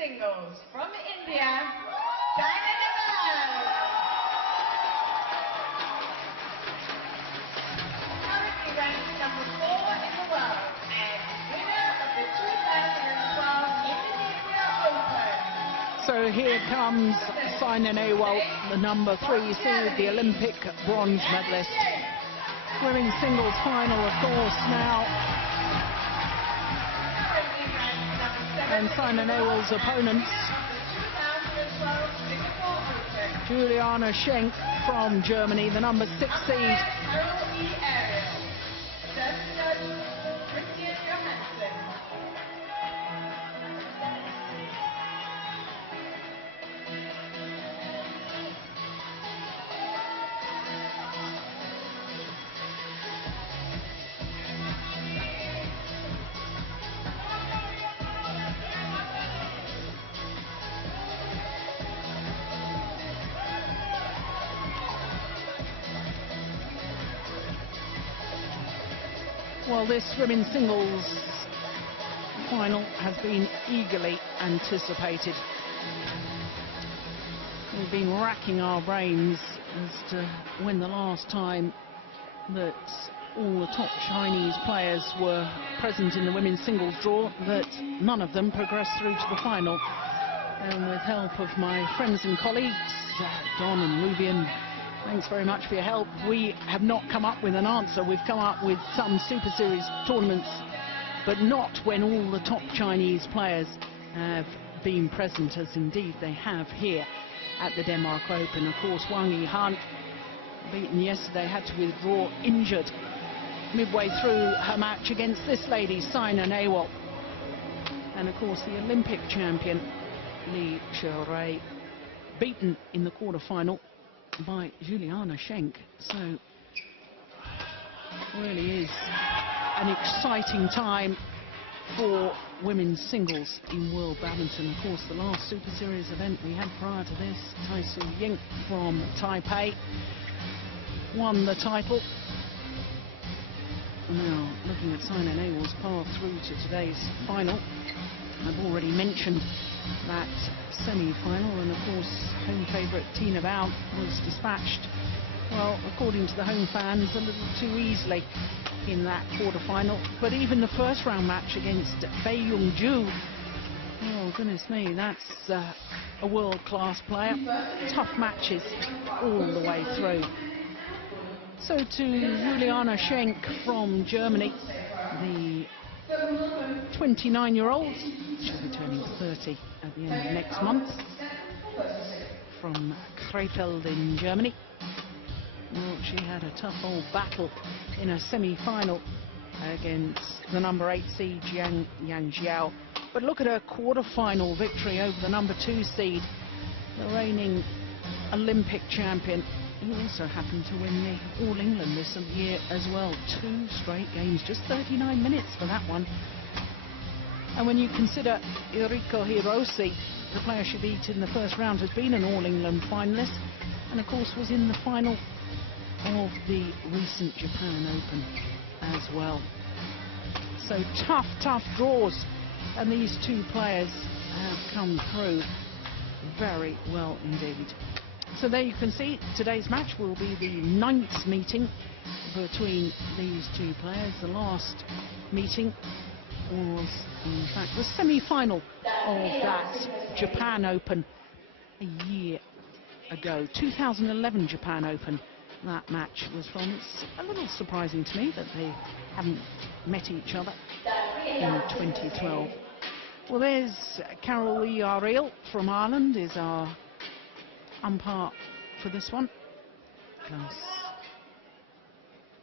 singles from India, Saina Nehwal. Currently ranked number 4 in the world and winner of the 2012 Indonesia Open. So here comes Saina Nehwal, the number 3 seed, the Olympic bronze medalist. Women's singles final, of course, now. And Saina Nehwal's opponents, Juliane Schenk from Germany, the number 6 seed. Well, this women's singles final has been eagerly anticipated. We've been racking our brains as to when the last time that all the top Chinese players were present in the women's singles draw, that none of them progressed through to the final. And with help of my friends and colleagues, Don and Rubian, thanks very much for your help. We have not come up with an answer. We've come up with some Super Series tournaments, but not when all the top Chinese players have been present, as indeed they have here at the Denmark Open. Of course, Wang Yihan, beaten yesterday, had to withdraw injured midway through her match against this lady, Saina Nehwal. And of course, the Olympic champion, Li Xiaorui, beaten in the quarter-final by Juliane Schenk. So really is an exciting time for women's singles in world badminton. Of course, the last Super Series event we had prior to this, Tai Su Ying from Taipei won the title. Now, looking at Saina Nehwal's path through to today's final, I've already mentioned that semi-final, and of course home favourite Tina Bao was dispatched, well, according to the home fans, a little too easily in that quarter-final. But even the first round match against Bei Yongju, oh goodness me, that's a world-class player. Tough matches all the way through. So to Juliane Schenk from Germany, the 29-year-old, she'll be turning 30 at the end of next month, from Krefeld in Germany. Well, she had a tough old battle in a semi-final against the number 8 seed Yang Jiao. But look at her quarter-final victory over the number 2 seed, the reigning Olympic champion, who also happened to win the All England this year as well. 2 straight games, just 39 minutes for that one. And when you consider Eriko Hiroshi, the player she beat in the first round, has been an All England finalist, and of course was in the final of the recent Japan Open as well. So tough draws, and these 2 players have come through very well indeed. So there you can see, today's match will be the 9th meeting between these 2 players. The last meeting was, in fact, the semi-final of that Japan Open a year ago. 2011 Japan Open, that match was from. It's a little surprising to me that they haven't met each other in 2012. Well, there's Carol E. Ariel from Ireland, is our umpire for this one.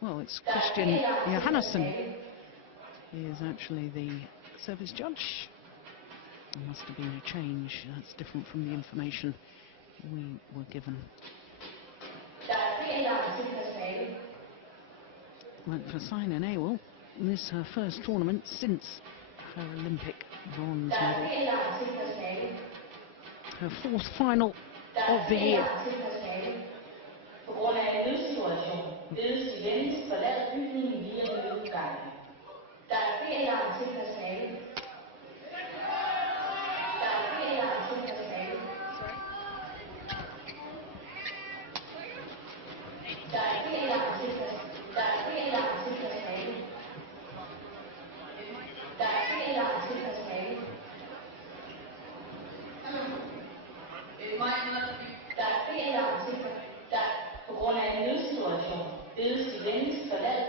Well, it's Christian Johannesson is actually the service judge. There must have been a change. That's different from the information we were given. But for Saina Nehwal, this is her first tournament since her Olympic bronze medal. Her 4th final of the year.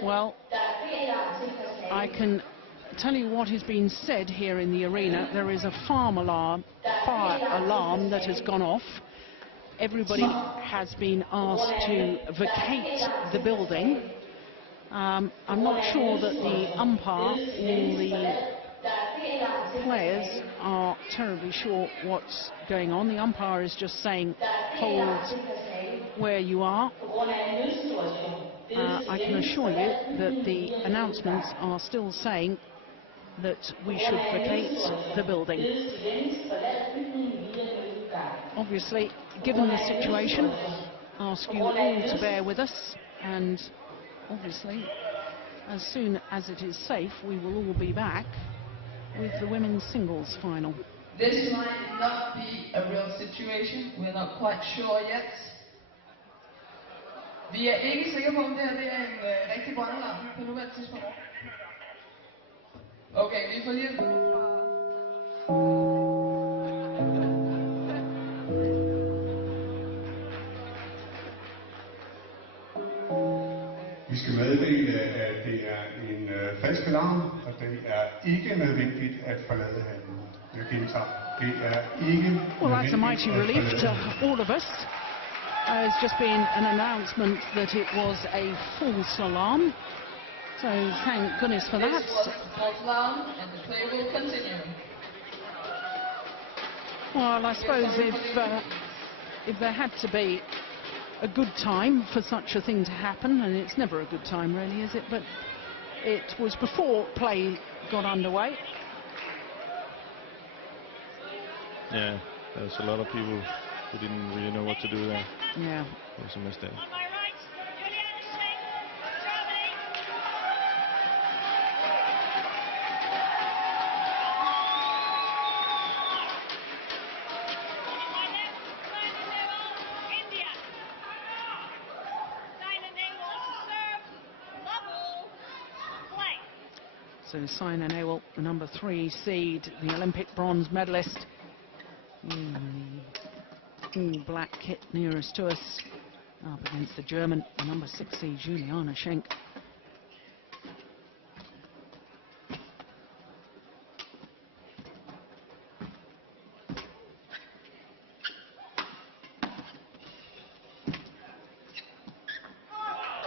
Well, I can tell you what has been said here in the arena. There is a fire alarm that has gone off. Everybody has been asked to vacate the building. I'm not sure that the umpire or the players are terribly sure what's going on. The umpire is just saying, hold where you are. I can assure you that the announcements are still saying that we should vacate the building. Obviously, given the situation, I ask you all to bear with us, and obviously, as soon as it is safe, we will all be back with the women's singles final. This might not be a real situation. We're not quite sure yet. Vi ikke sikre på, om det her det en rigtig brandalarm på nuværende tidspunkt. Okay, vi får lige Vi skal meddele, at det en falsk alarm, og det ikke nødvendigt at forlade hallen. Jeg gentager, det ikke Well, that's a mighty relief to all of us. There's just been an announcement that it was a false alarm. So thank goodness for that. This was a false alarm, and the play will continue. Well, I suppose if there had to be a good time for such a thing to happen, and it's never a good time really, is it? But it was before play got underway. Yeah, there's a lot of people who didn't really know what to do there. Yeah. It was a mistake. On my right, Juliane Schenk, Germany. On my left, Saina Nehwal, India. Saina Nehwal to serve, love all, play. So Saina Nehwal, the number 3 seed, the Olympic bronze medalist, in the all-black kit nearest to us, up against the German, the number 6 seed, Juliane Schenk.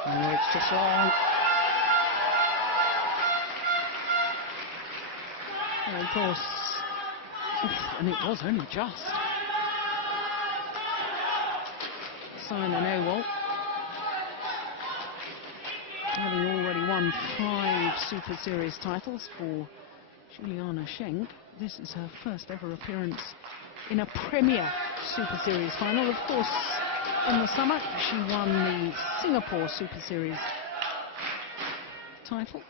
Oh, it's just long. And of course, and it was only just. Saina Nehwal, having already won 5 Super Series titles for Juliane Schenk, this is her first ever appearance in a Premier Super Series final. Of course, in the summer, she won the Singapore Super Series title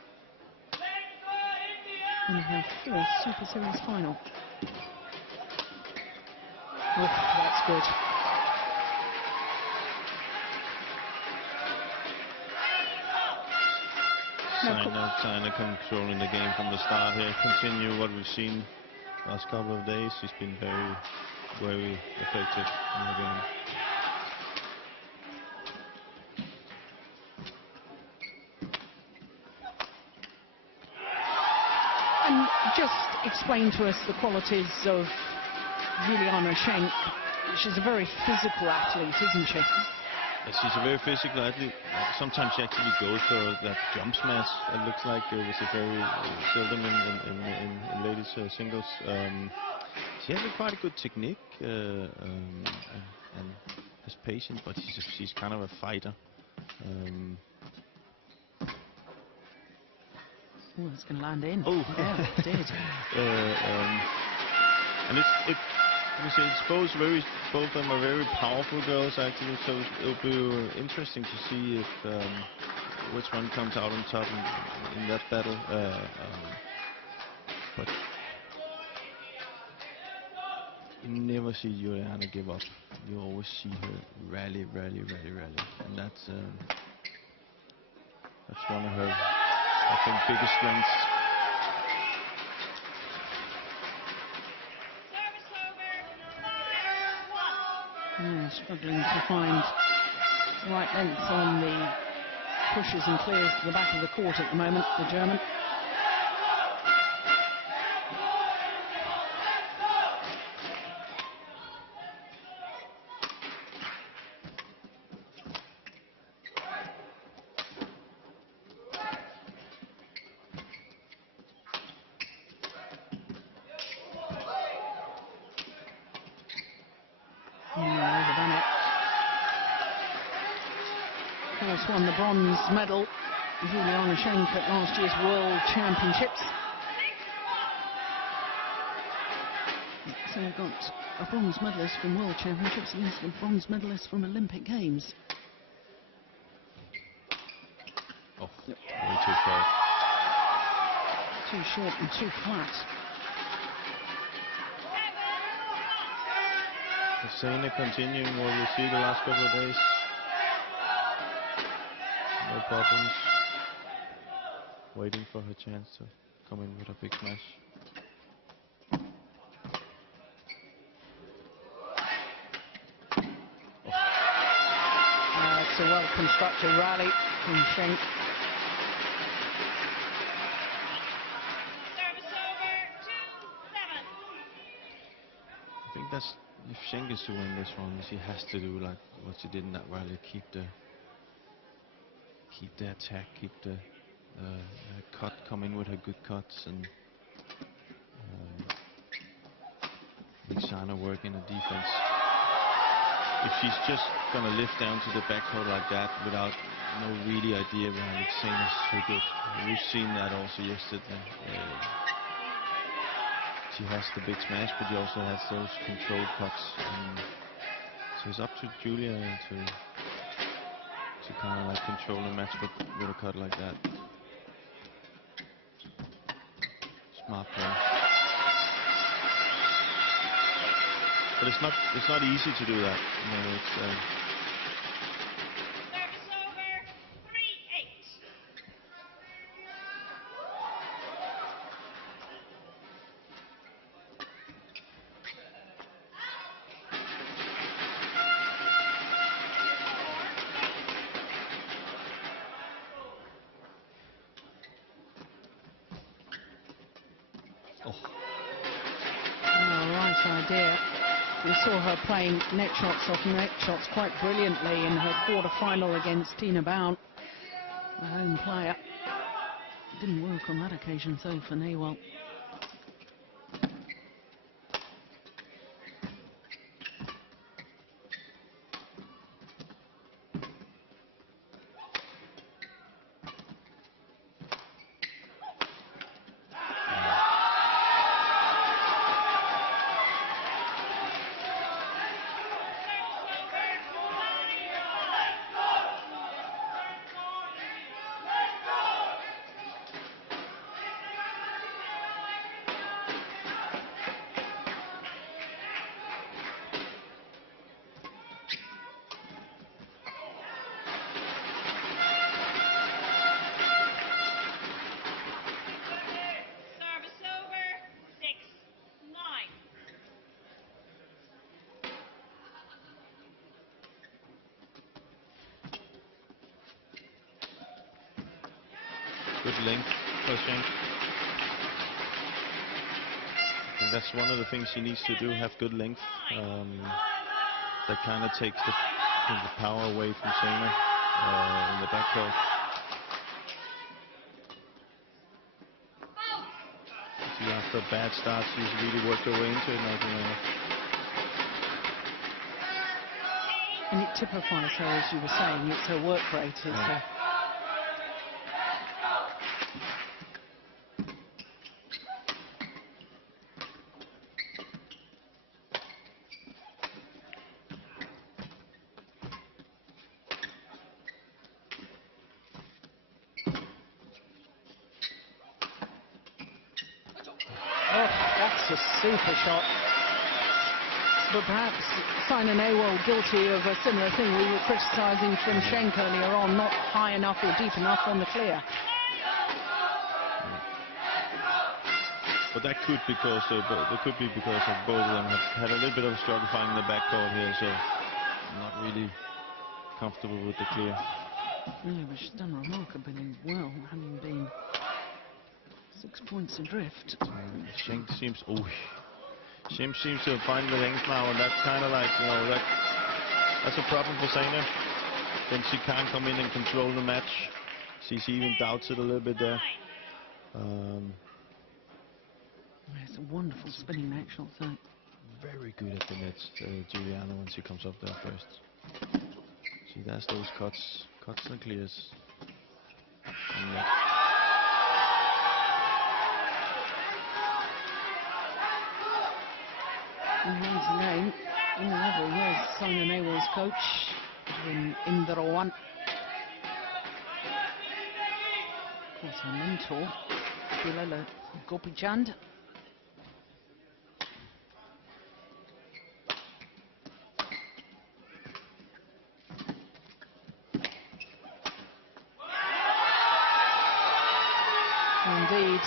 in her 4th Super Series final. Oh, that's good. Saina controlling the game from the start here. Continue what we've seen last couple of days. She's been very, very effective in the game. And just explain to us the qualities of Juliane Schenk. She's a very physical athlete, isn't she? Yeah, she's a very physical athlete. Sometimes she actually goes for that jump smash. It looks like it was a very seldom in ladies singles. She has a quite a good technique and is patient, but she's kind of a fighter. Oh, it's going to land in. Oh, yeah, it did. And it's both of them are very powerful girls actually. So it'll be interesting to see if which one comes out on top in that battle. But you never see Juliane give up. You always see her rally, and that's one of her, I think, biggest strengths. Yeah, struggling to find the right length on the pushes and clears to the back of the court at the moment, the German. Overdone it. Of course, won the bronze medal, Juliane Schenk, at last year's World Championships. So we've got a bronze medalist from World Championships against a bronze medalist from Olympic Games. Oh, way too short. Too short and too flat. Saina continuing what we see the last couple of days. No problems. Waiting for her chance to come in with a big smash. It's a well-constructed rally from Schenk. I think that's, if Schenk is to win this one, she has to do like what she did in that rally, keep the attack, keep the cut, come in with her good cuts, and make Saina work in the defense. If she's just gonna lift down to the backcourt like that without no really idea behind it, Saina's so good. We've seen that also yesterday. She has the big smash, but she also has those controlled cuts. So it's up to Julia to kind of like control the match with a cut like that. Smart play. But it's not easy to do that. You know, it's Service over, 3-8. Right idea. We saw her playing net shots off net shots quite brilliantly in her quarter-final against Tina Bown, a home player. Didn't work on that occasion, though, for Nehwal. good length for Schenk. I think that's one of the things she needs to do, have good length. That kind of takes the power away from Saina in the backcourt. See, after a bad start, she's really worked her way into it now. And it typifies her, as you were saying. It's her work rate. It's her. Oh, that's a super shot. But perhaps Saina Nehwal guilty of a similar thing we were criticising from Schenk earlier on, not high enough or deep enough on the clear. But that could be because of both of them have had a little bit of a struggle finding the backcourt here, so not really comfortable with the clear. Yeah, but she's done remarkably well, having been 6 points adrift. Schenk seems to find the length now, and that's kind of like, you know, that's a problem for Saina. Then she can't come in and control the match. She even doubts it a little bit there. It's a wonderful spinning actual thing. Very good at the nets, Juliane, when she comes up there first. She does those cuts and clears. And once again, in the level, here's Saina Nehwal's coach in Indrawan. Of course, her mentor, Juliane Gopichand. Indeed,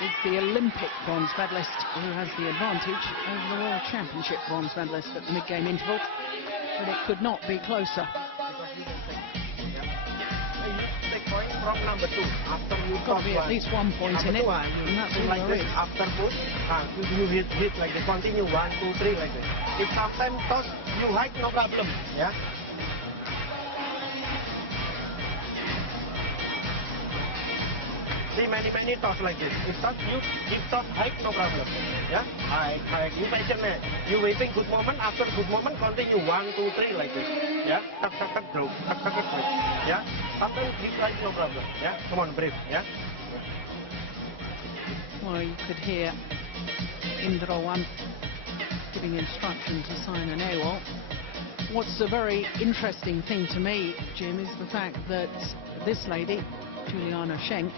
it's the Olympic bronze medalist who has the advantage over the World Championship bronze medalist at the mid-game interval, but it could not be closer. Take point from number 2. After you Got to be at least 1 point in it, and that's all like there this. is. After push, you hit like this. Continue 1, 2, 3 like this. If sometimes toss, you hike, no problem. Yeah. See many toss like this. If toss, you give toss hike, no problem. Yeah. Hike. You patient. You waiting good moment. After good moment, continue 1, 2, 3 like this. Yeah. Tuck, drop. Tuck, drop. Yeah. Sometimes give hike, no problem. Yeah. Come on, breathe. Yeah. Well, you could hear Indrawan giving instruction to Saina Nehwal. What's a very interesting thing to me, Jim, is the fact that this lady, Juliane Schenk,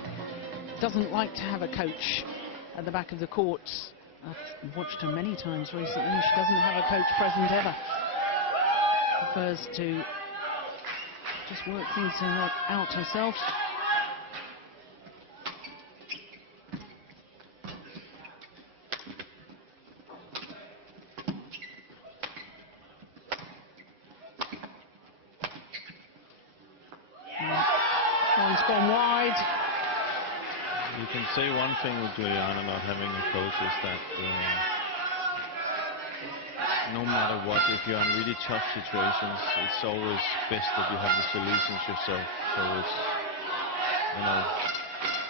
doesn't like to have a coach at the back of the court. I've watched her many times recently. She doesn't have a coach present ever. Prefers to just work things out herself. One's gone wide. You can say one thing with Juliane not having a coach is that no matter what, if you're in really tough situations, it's always best that you have the solutions yourself. So it's, you know,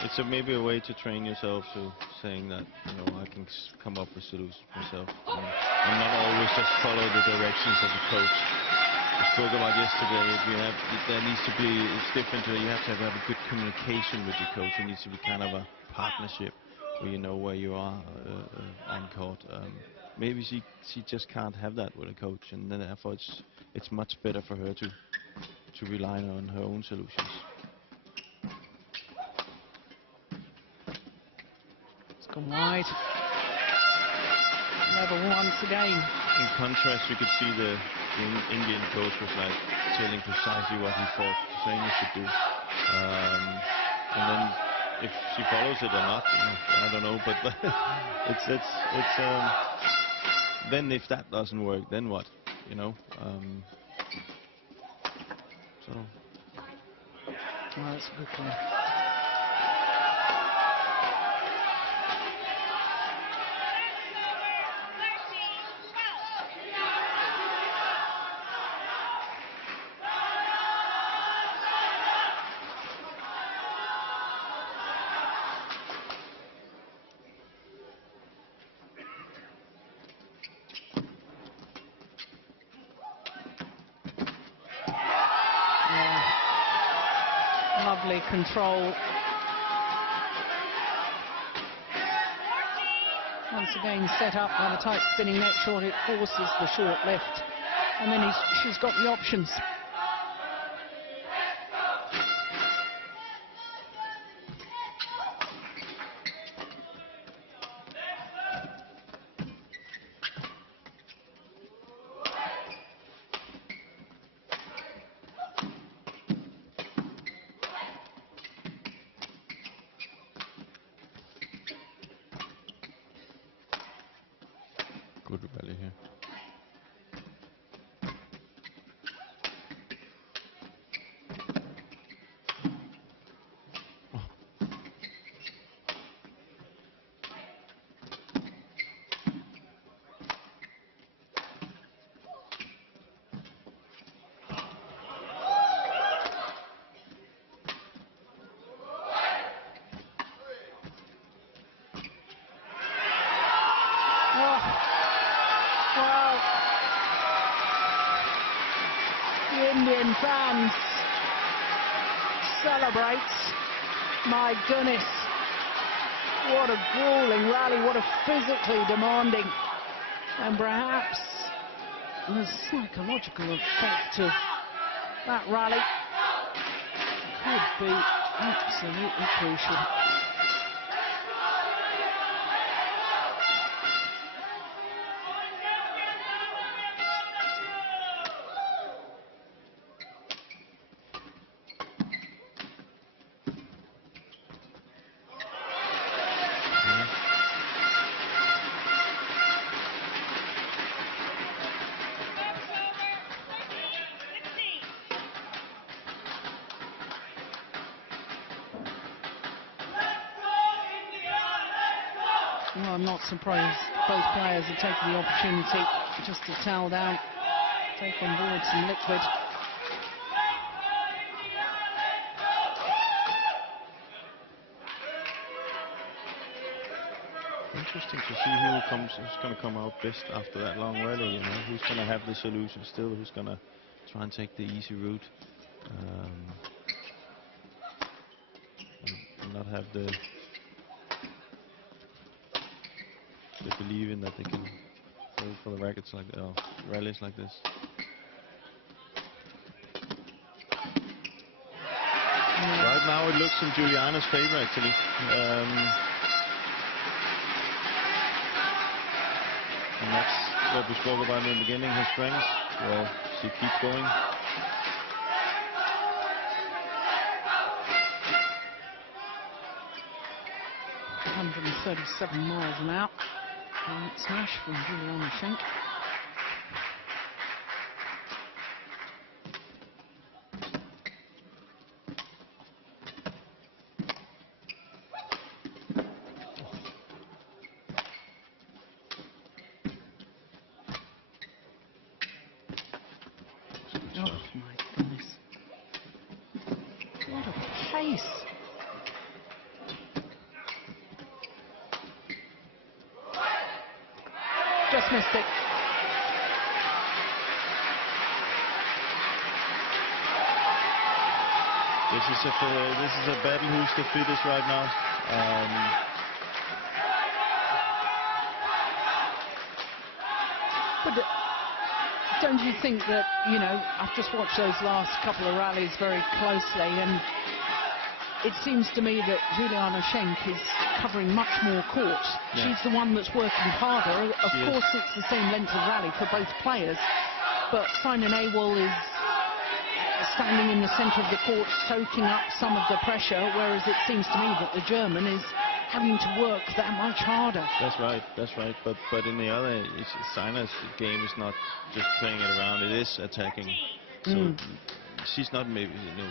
it's maybe a way to train yourself to saying that, you know, I can come up with solutions myself and not always just follow the directions of the coach. I spoke about yesterday, there needs to be, it's different, you have to have a good communication with your coach. It needs to be kind of a partnership where you know where you are on court. Maybe she just can't have that with a coach, and then therefore it's much better for her to rely on her own solutions. It's gone wide. Level once again. In contrast, you could see the Indian coach was like telling precisely what he thought Saina should do, and then if she follows it or not, I don't know. But it's then if that doesn't work, then what? You know. So. Well, that's a good call. Lovely control. Once again set up by the tight spinning net short, it forces the short lift, and then she's got the options. Good rally here. Oh, well, the Indian fans celebrate. My goodness, what a grueling rally, what a physically demanding, and perhaps the psychological effect of that rally could be absolutely crucial. Well, I'm not surprised both players are taking the opportunity just to towel down, take on board some liquid. Interesting to see who's going to come out best after that long rally. You know, who's going to have the solution still, who's going to try and take the easy route, and not have the believing that they can go for the rackets like rallies like this. Right now it looks in Juliane's favor actually. And that's what we spoke about in the beginning, her strengths. Well, she keeps going. 137 miles an hour. Smash from Juliane Schenk. Oh my goodness. What a pace. Just missed it. This is a battle who's the fittest right now. But don't you think that, you know, I've just watched those last couple of rallies very closely, and it seems to me that Juliane Schenk is covering much more court. Yeah. She's the one that's working harder. Of She course, it's the same length of rally for both players, but Saina Nehwal is standing in the centre of the court, soaking up some of the pressure, whereas it seems to me that the German is having to work that much harder. That's right, that's right. But in the other, Saina's game is not just playing it around; it is attacking. So she's not maybe, you know,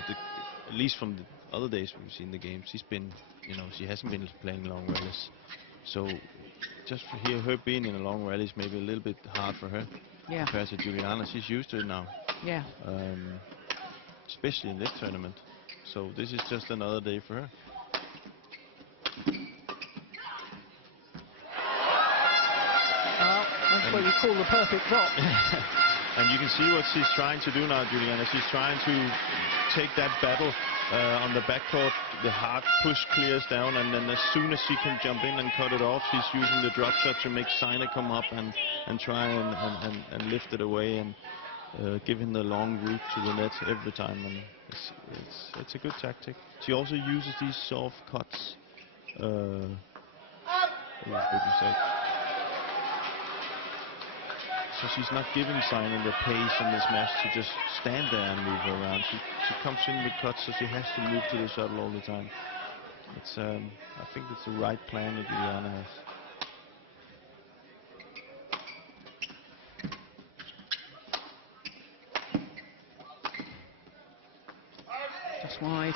at least from the other days we've seen the game, she's been, you know, she hasn't been playing long rallies. So just for her being in a long rally is maybe a little bit hard for her. Yeah. Compared to Juliane, she's used to it now. Yeah. Especially in this tournament. So this is just another day for her. Well, that's what you call the perfect drop. And you can see what she's trying to do now, Juliane. She's trying to take that battle on the backcourt. The hard push clears down, and then as soon as she can jump in and cut it off, she's using the drop shot to make Saina come up and try and lift it away and give him the long route to the net every time. And it's a good tactic. She also uses these soft cuts. What would you say? So she's not giving Saina the pace and the smash to just stand there and move her around. She comes in with cuts, so she has to move to the shuttle all the time. It's I think it's the right plan that Juliane has. Just wide.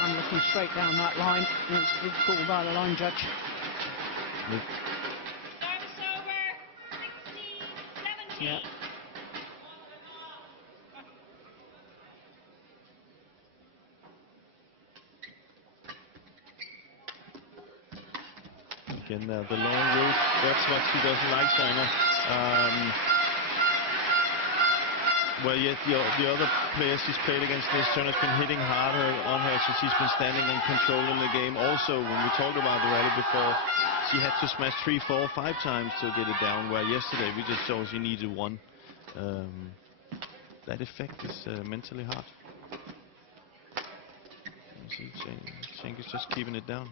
I'm looking straight down that line. It's a good call by the line judge. Yeah. again there. The long route, that's what she doesn't like, Saina. Well, yet the other players she's played against this turn has been hitting harder on her, so she's been standing and controlling the game. Also, when we talked about the rally before, she had to smash 3, 4, 5 times to get it down, where yesterday we just saw she needed 1. That effect is mentally hard. You see, Schenk is just keeping it down.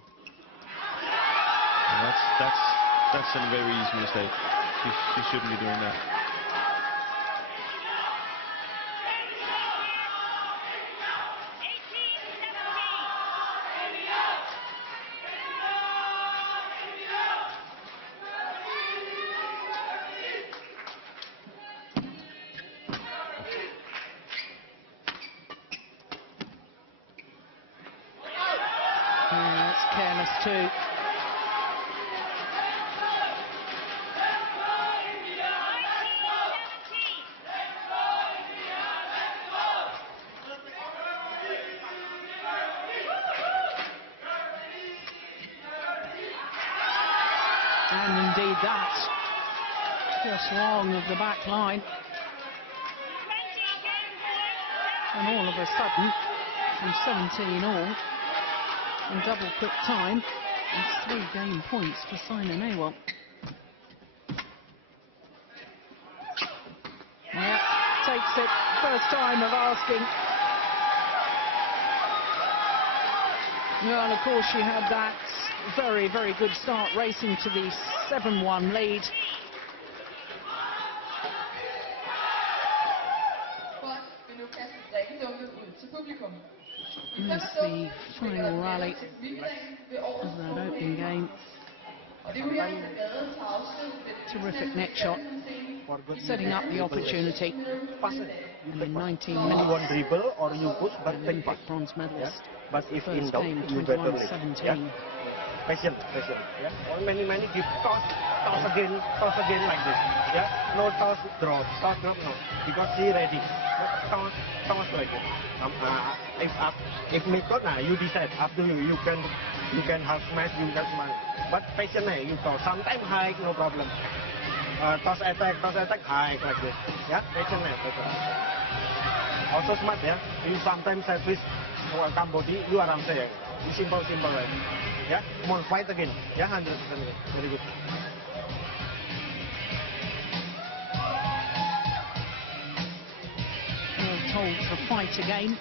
And that's a very easy mistake. She shouldn't be doing that. That's careless too. And indeed that, just long of the back line. And all of a sudden, from 17 all, in double quick time, it's 3 game points for Saina Nehwal. Yeah, takes it, first time of asking. Well, of course, she had that very, very good start, racing to the 7-1 lead. There's the final rally of that opening game. Terrific net shot, setting up the opportunity. And in 19 minutes, one dribble or you push, but Olympic bronze medalist. But if in First doubt, game, you better leave. 21-17. Yeah? Patient. Yeah. Or many give toss again like this. Yeah. No toss drop, no. Because she ready. Toss like this. If method, you decide. Up to you. You can have smash, you can smash. But patient, you toss. Sometimes high, no problem. Toss attack, high like this. Yeah. Patient. Also smart, yeah. You sometimes service come body, you are saying. Simple right. Yeah, come on, fight again. Yeah, 100% again. Very good. We're told to fight again.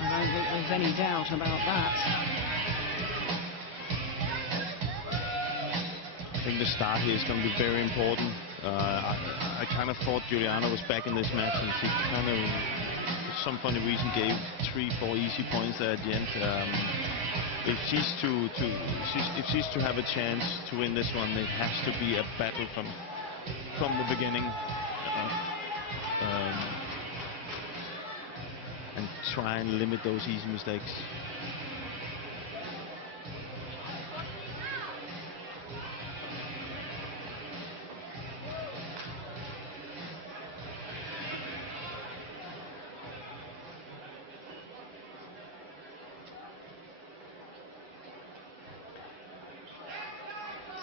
I don't think there's any doubt about that. I think the start here is going to be very important. I kind of thought Juliane was back in this match, and she kind of, for some funny reason, gave 3, 4 easy points there at the end. If she's to have a chance to win this one, it has to be a battle from the beginning, and try and limit those easy mistakes.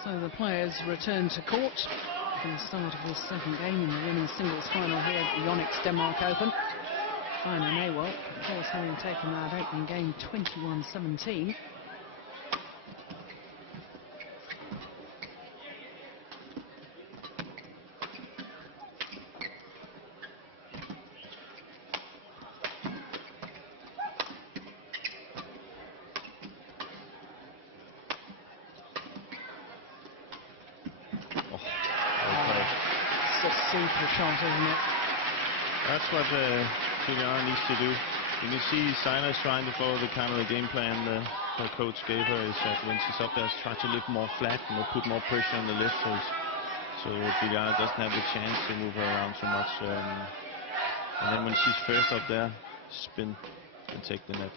So the players return to court for the start of this second game in the women's singles final here at the Yonex Denmark Open. Saina Nehwal, of course, having taken that opening game 21-17. Super shot, isn't it? That's what Juliane needs to do. You can see Saina's trying to follow the kind of the game plan her coach gave her, is that when she's up there, try to lift more flat and put more pressure on the lift, so Juliane doesn't have the chance to move her around so much. And then when she's first up there, spin and take the net.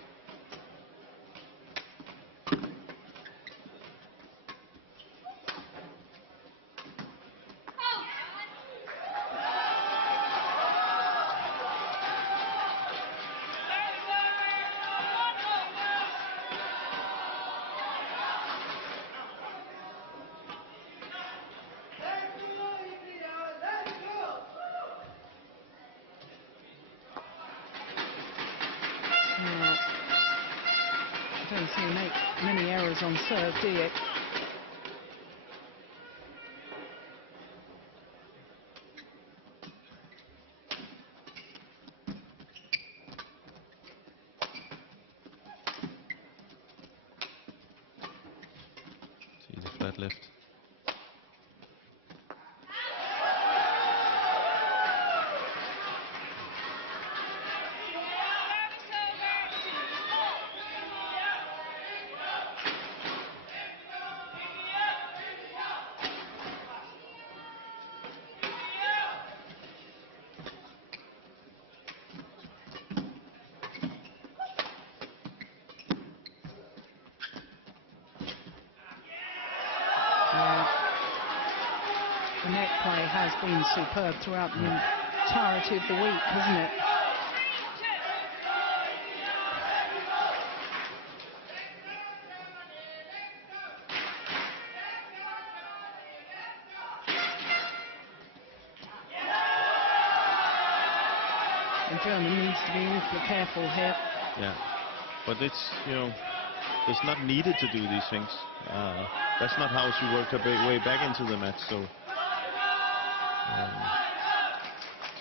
chances on serve, do you? See the flat left. The net play has been superb throughout the entirety of the week, hasn't it? And Germany needs to be awfully careful here. Yeah, but it's, you know, it's not needed to do these things. That's not how she worked her way back into the match, so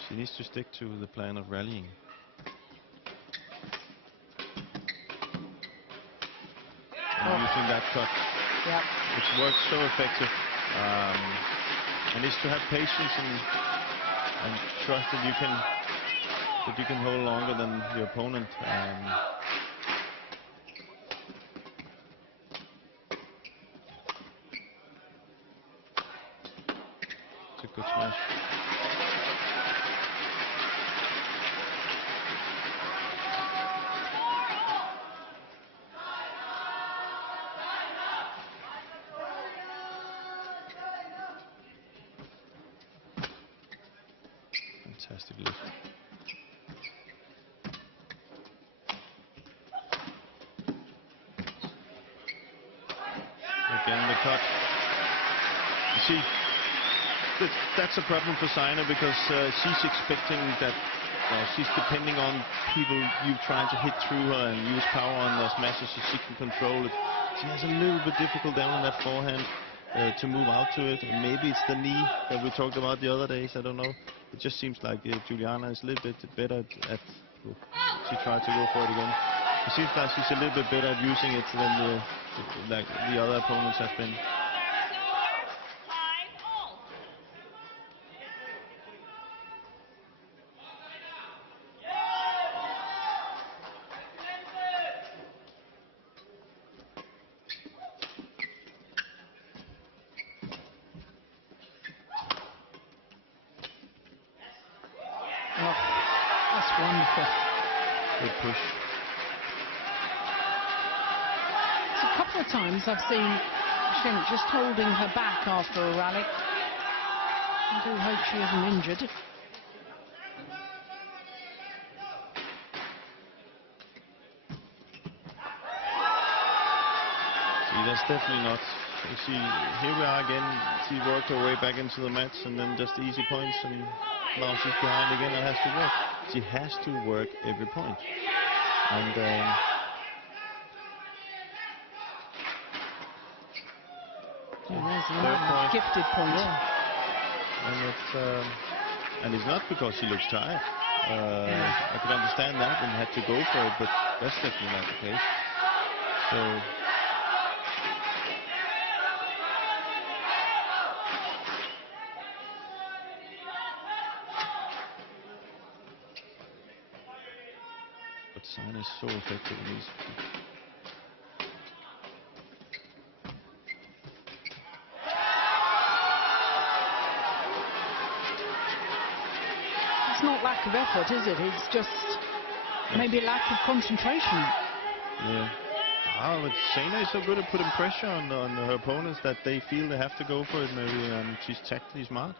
she needs to stick to the plan of rallying. And using that cut, Yep. which works so effective, and is to have patience and trust that you can hold longer than your opponent. It's a good smash. Fantastic lift. Again, the cut. You see, that's a problem for Saina, because she's expecting that, she's depending on people you trying to hit through her and use power on their smashes so she can control it. She has a little bit difficult down on that forehand to move out to it. And maybe it's the knee that we talked about the other days, I don't know. It just seems like Juliane is a little bit better at she tried to go for it again. It seems like she's a little bit better at using it than like the other opponents have been. Oh, that's wonderful. Good push. So a couple of times I've seen Schenk just holding her back after a rally. I do hope she isn't injured. See, that's definitely not. You see, here we are again. She worked her way back into the match, and then just easy points, and now she's behind again and has to work. She has to work every point. And There's third another point. gifted point. And it's not because she looks tired. I could understand that and had to go for it, but that's definitely not the case. So. But Saina is so effective in these. It's not lack of effort, is it? It's just maybe lack of concentration. Yeah. Oh, but Saina is so good at putting pressure on her opponents that they feel they have to go for it, maybe, and she's tactically smart.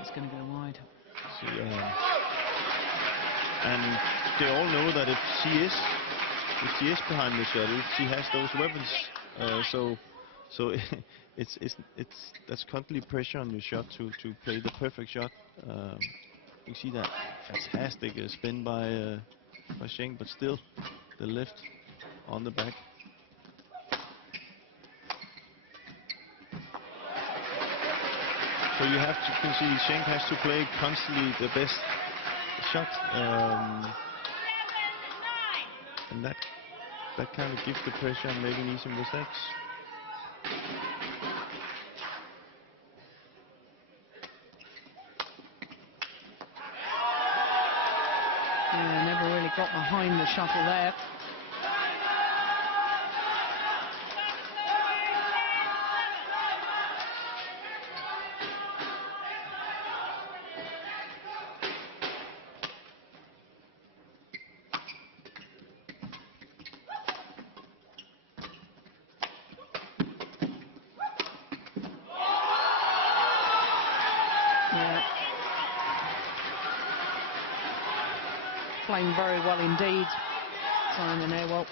It's going to go wide. And they all know that if she is behind the shuttle, she has those weapons. So that's constantly pressure on your shot to play the perfect shot. You see that fantastic spin by by Schenk, but still the left on the back. So you have to concede. Schenk has to play constantly the best shot, and that kind of gives the pressure on making easy mistakes. Yeah, never really got behind the shuttle there. Playing very well indeed, Saina Nehwal.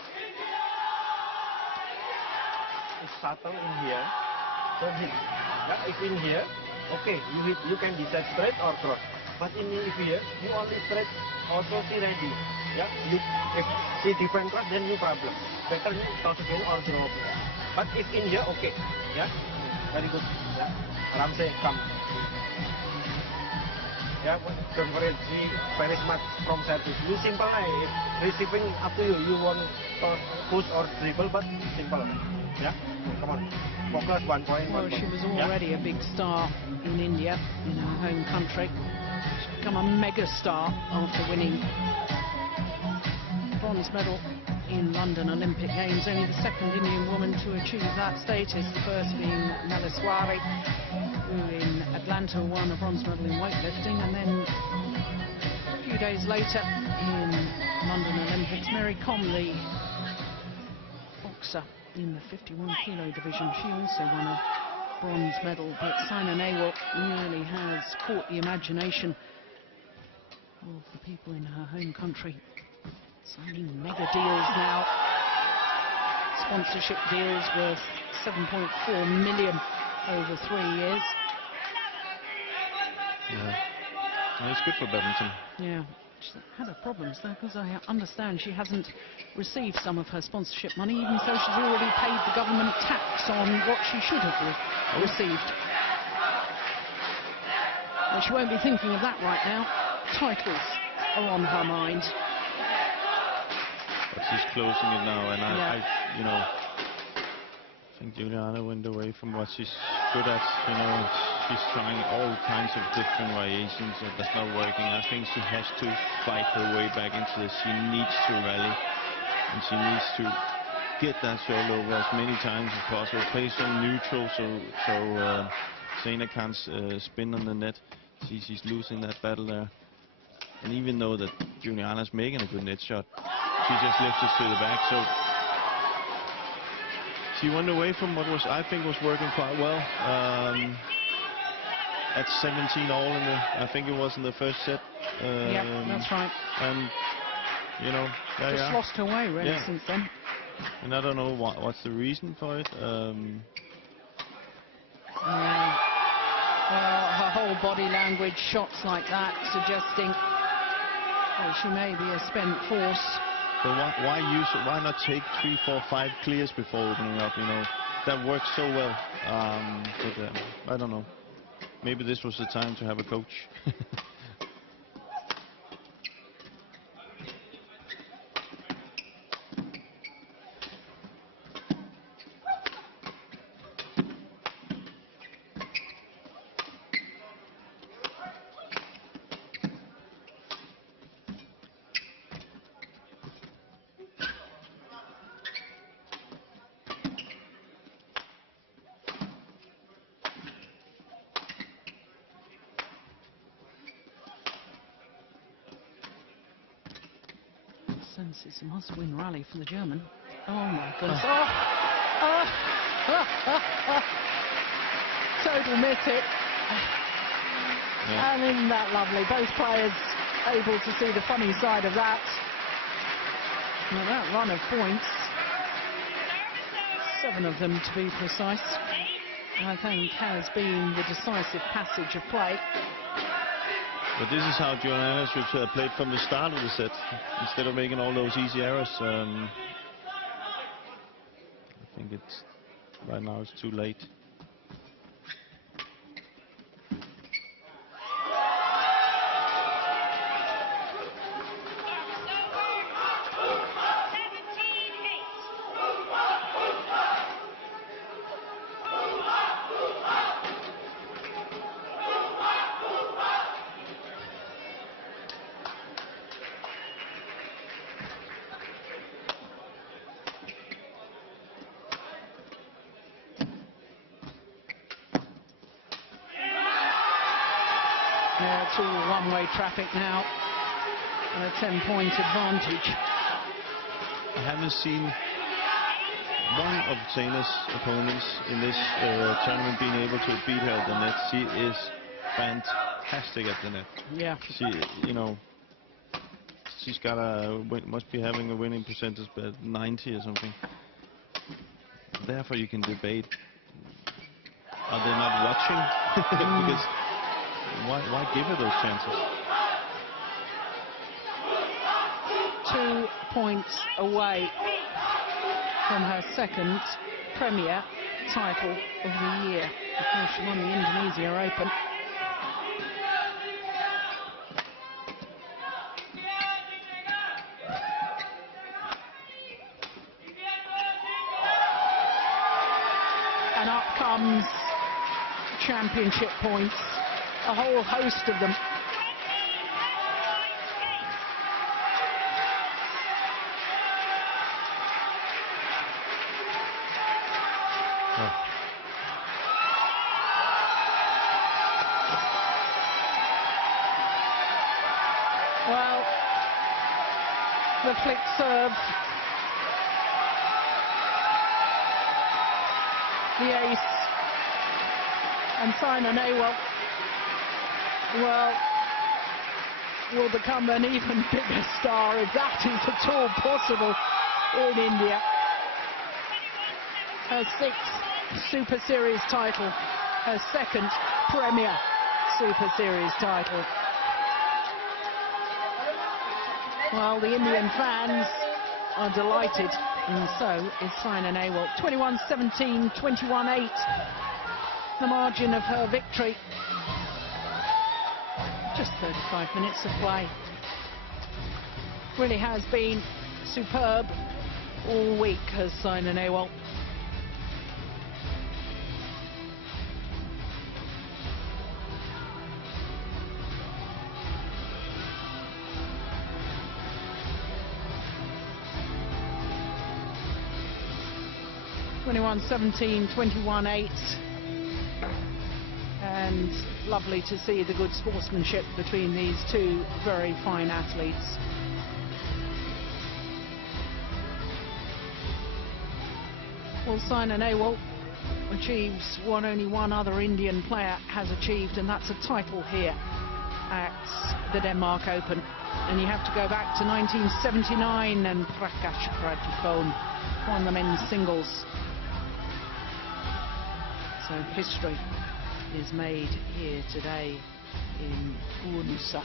It's subtle in here, so if in here, okay, you can decide straight or cross. But in here, you only straight, also she ready. Yeah, if she defend cross, then you problem. Better you toss again or drop. But if in here, okay, yeah, very good. Yeah, Ramsey come. Yeah, don't worry, she very smart from service. You simple if receiving up to you. You want to push or dribble, but simple. Yeah, come on, focus 1 point. Well, she was already a big star in India, in her home country. She's become a mega star after winning bronze medal in London Olympic Games. Only the second Indian woman to achieve that status, the first being Meliswari, who in Atlanta won a bronze medal in weightlifting, and then a few days later in London Olympics, Mary Kom, the boxer in the 51 kilo division, she also won a bronze medal. But Saina Nehwal really has caught the imagination of the people in her home country. Signing mega deals now, sponsorship deals worth 7.4 million over 3 years. Yeah, well, it's good for badminton. Yeah, she's had her problems though, because I understand she hasn't received some of her sponsorship money, even so she's already paid the government tax on what she should have received. But she won't be thinking of that right now. Titles are on her mind. But she's closing it now, and I think Juliane went away from what she's good at. You know, she's trying all kinds of different variations, and that's not working. I think she has to fight her way back into this. She needs to rally, and she needs to get that serve over as many times as possible. Play so neutral, so Saina can't spin on the net. She's losing that battle there. And even though that Juliana's making a good net shot, she just lifts it to the back. So she went away from what I think was working quite well. At 17 all in the, I think it was in the first set. Yeah, that's right. And you know, just lost her way really since then. And I don't know what's the reason for it. Her whole body language, shots like that, suggesting that she may be a spent force. But why not take 3, 4, 5 clears before opening up? You know, that works so well. But I don't know. Maybe this was the time to have a coach. It's a must-win rally for the German. Oh my goodness! Total miss it. Yeah. And isn't that lovely? Both players able to see the funny side of that. Now that run of points, 7 of them to be precise, I think has been the decisive passage of play. But this is how Juliane should have played from the start of the set, instead of making all those easy errors. I think it's right now it's too late. Yeah, it's all one-way traffic now. A 10-point advantage. I haven't seen one of Saina's opponents in this tournament being able to beat her at the net. She is fantastic at the net. Yeah. She, you know, she's got must be having a winning percentage at 90 or something. Therefore, you can debate: are they not watching? Because why give her those chances? 2 points away from her second Premier title of the year. Of course, she won the Indonesia Open. And up comes championship points, a whole host of them. Well, the flick serve, the ace, and Saina Nehwal, well, will become an even bigger star, if that is at all possible, in India. Her 6th Super Series title, her 2nd Premier Super Series title. Well, the Indian fans are delighted, and so is Saina Nehwal. 21-17, 21-8, the margin of her victory. Just 35 minutes of play. Really has been superb all week, has Saina Nehwal. Twenty-one 17, 21-8, and lovely to see the good sportsmanship between these two very fine athletes. Well, Saina Nehwal achieves what only one other Indian player has achieved, and that's a title here at the Denmark Open. And you have to go back to 1979, and Prakash Pratikone won the men's singles. So history is made here today in Odense.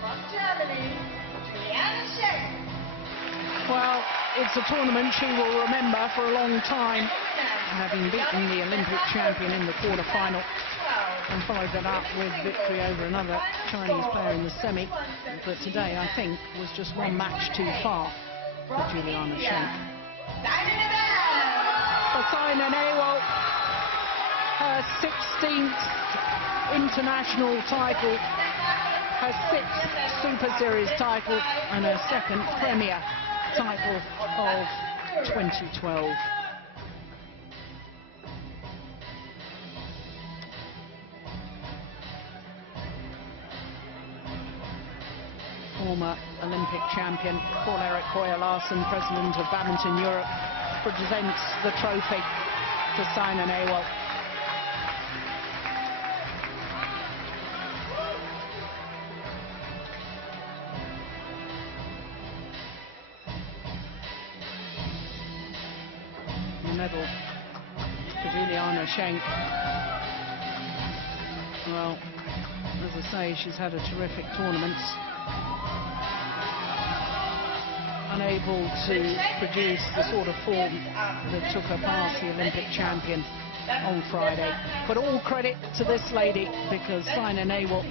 From Germany, Juliane Schenk. Well, it's a tournament she will remember for a long time, having beaten the Olympic champion in the quarter-final and followed that up with victory over another Chinese player in the semi. But today, I think, was just one match too far for Juliane Schenk. For Saina Nehwal, her 16th international title, her 6th Super Series title, and her 2nd Premier title of 2012. Former Olympic champion Paul Erik Hoyer Larsen, president of Badminton Europe, presents the trophy to Saina Nehwal. The medal to Juliane Schenk. Well, as I say, she's had a terrific tournament. Unable to produce the sort of form that took her past the Olympic champion on Friday. But all credit to this lady, because Saina Nehwal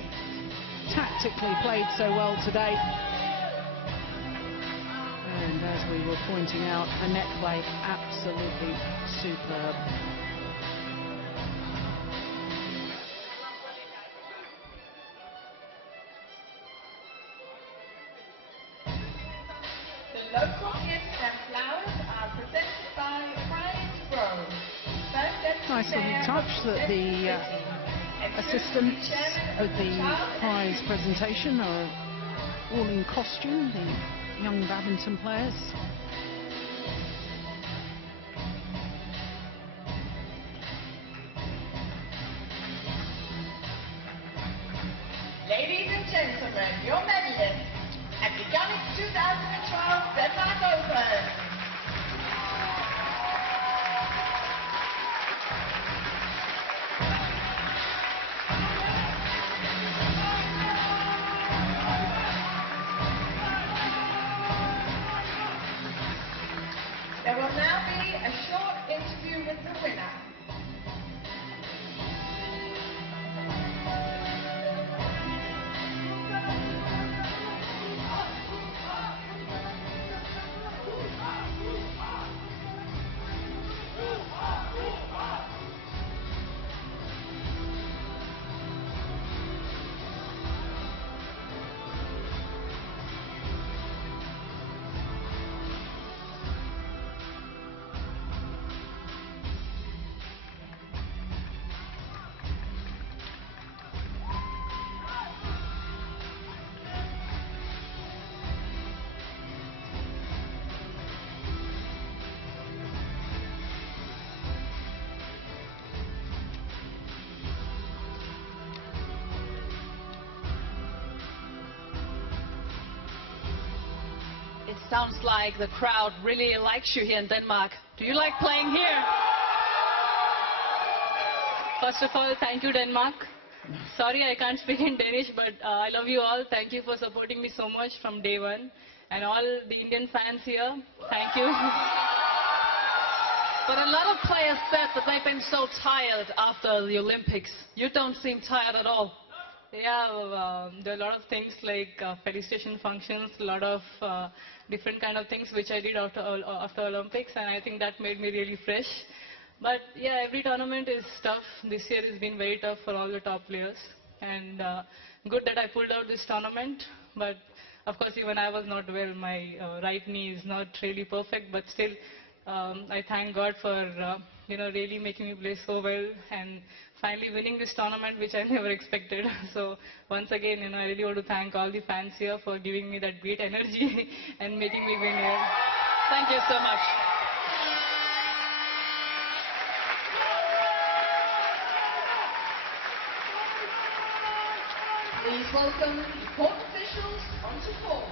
tactically played so well today. And as we were pointing out, her net play absolutely superb. Local gifts and flowers are presented by Prize Rose. Nice little touch that the assistants at the prize presentation are all in costume, the young badminton players. Ladies and gentlemen, your medalists at the Yonex 2012 Denmark Open. There will now be a short interview with the winner. It sounds like the crowd really likes you here in Denmark. Do you like playing here? First of all, thank you, Denmark. Sorry I can't speak in Danish, but I love you all. Thank you for supporting me so much from day one. And all the Indian fans here, thank you. But a lot of players said that they've been so tired after the Olympics. You don't seem tired at all. Yeah, there are a lot of things like felicitation functions, a lot of different kind of things which I did after Olympics, and I think that made me really fresh. But yeah, every tournament is tough. This year has been very tough for all the top players, and good that I pulled out this tournament. But of course, even I was not well. My right knee is not really perfect, but still, I thank God for really making me play so well and finally winning this tournament, which I never expected. So once again, I really want to thank all the fans here for giving me that great energy and making me win here. Thank you so much. Please welcome the court officials onto court.